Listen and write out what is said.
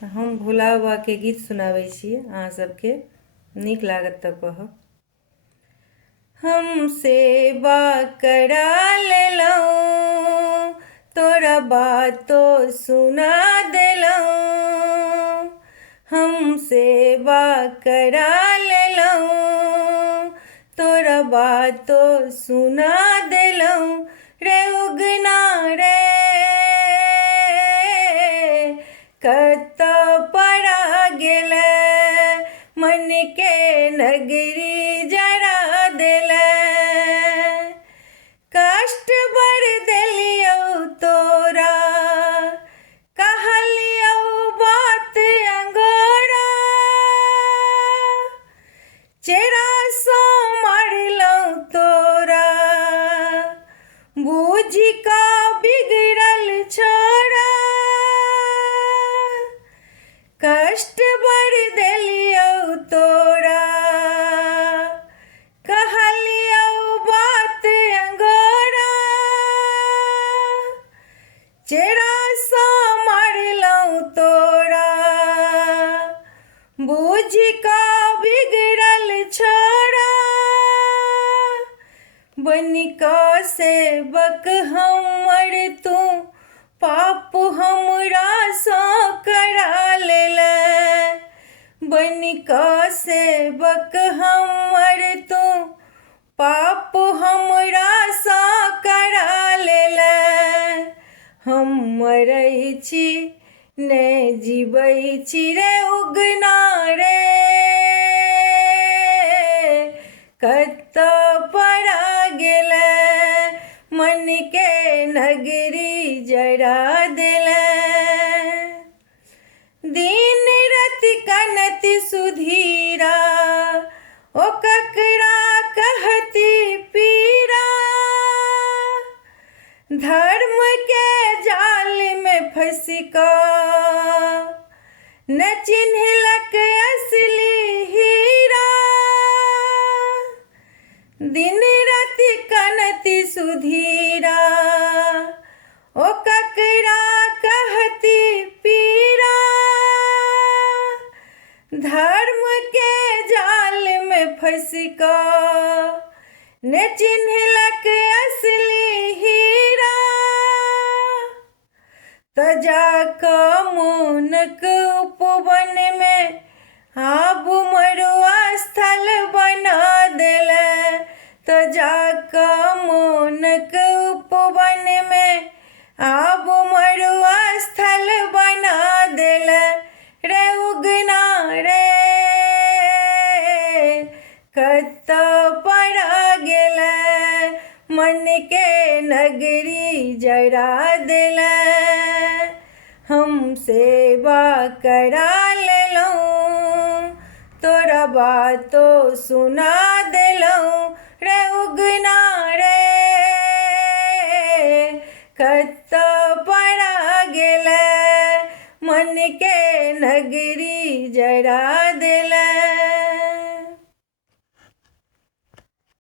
तऽ हम भोला बाबाके गीत सुनाबै छियै, अहाँ सबके नीक लागत तऽ कहब। हम सेवा करा लेलहुँ, तोरा बातो सुना देलहुँ। हम सेवा करा लेलहुँ, तोरा बातो सुना देलहुँ। रे उगना रे कतऽ पड़ा गेलै, मन के नगरी जरा देलै। कष्ट बड़ देलियौ तोरा, कहलियौ बात अंगोरा। चेहरा सो मारलहुँ तोरा, बूझि का बिगड़ल छोरा। कष्ट बड़ देलियौ तोरा, कहलियौ बात अंगोरा। चेहरा सा मारलहुँ तोरा, बूझि का बिगड़ल छोरा। बनिका सेवक हमर तू, पाप हमरा सँ करा लेलै। बनिका सेवक हमर तू, पाप हमरा सँ करा लेलै। हम मरै छी ने जीबै छी रे उगना रे, कतऽ पड़ा गेलै, मन के नगरी जरा देलै। दिन राति कनति सुधीरा, ओ ककरा कहती पीरा। धर्म के जाल में फंसि कऽ न चिन्हलक असली हीरा। दिन राति कनति सुधीरा, ओ ककरा कहती पीरा। धर्म के जाल में फंसि कऽ न चिन्हलक असली हीरा। तऽ जाकऽ मोनक उपवन में आब मरुआ स्थल बना देलै। तऽ जाकऽ मोनक उपवन में आब मरुआ स्थल बना देलै। रे उगना रे कतऽ पड़ा गेलै, मन के नगरी जरा देलै। हम सेवा करा लेलहुँ, तोरा बातो सुना देलहुँ। रे उगना रे कतऽ पड़ा गेलै, मन के नगरी